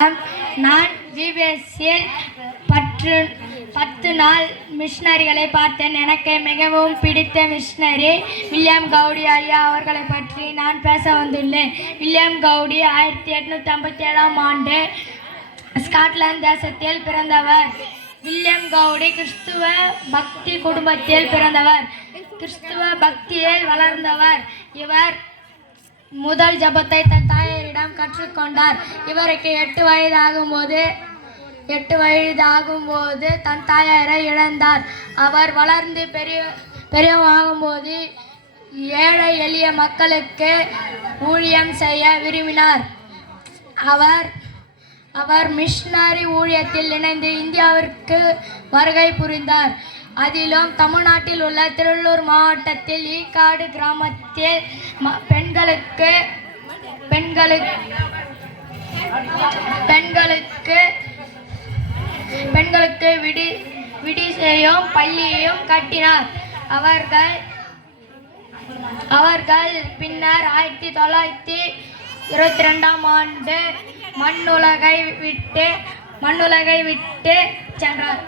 நான் ஜிபிஎஸ்சியில் 10 நாள் மிஷனரிகளை பார்த்தேன். எனக்கு மிகவும் பிடித்த மிஷனரி வில்லியம் கவுடி ஐயா அவர்களை பற்றி நான் பேச வந்துள்ளேன். வில்லியம் கவுடி 1857ஆம் ஆண்டு ஸ்காட்லாந்து தேசத்தில் பிறந்தவர். வில்லியம் கவுடி கிறிஸ்துவ பக்தி குடும்பத்தில் பிறந்தவர். கிறிஸ்துவ பக்தியில் வளர்ந்தவர். இவர் முதல் ஜபத்தை தன் தாயாரிடம் கற்றுக்கொண்டார். இவருக்கு 8 வயதாகும்போது தன் தாயாரை இழந்தார். அவர் வளர்ந்து பெரியவாகும்போது ஏழை எளிய மக்களுக்கு ஊழியம் செய்ய விரும்பினார். அவர் மிஷனரி ஊழியத்தில் இணைந்து இந்தியாவிற்கு வருகை புரிந்தார். அதிலும் தமிழ்நாட்டில் உள்ள திருவள்ளூர் மாவட்டத்தில் ஈக்காடு கிராமத்தில் பெண்களுக்கு விடுதியையும் பள்ளியையும் கட்டினார். அவர்கள் பின்னர் 1922ஆம் ஆண்டு மண்ணுலகை விட்டு சென்றார்.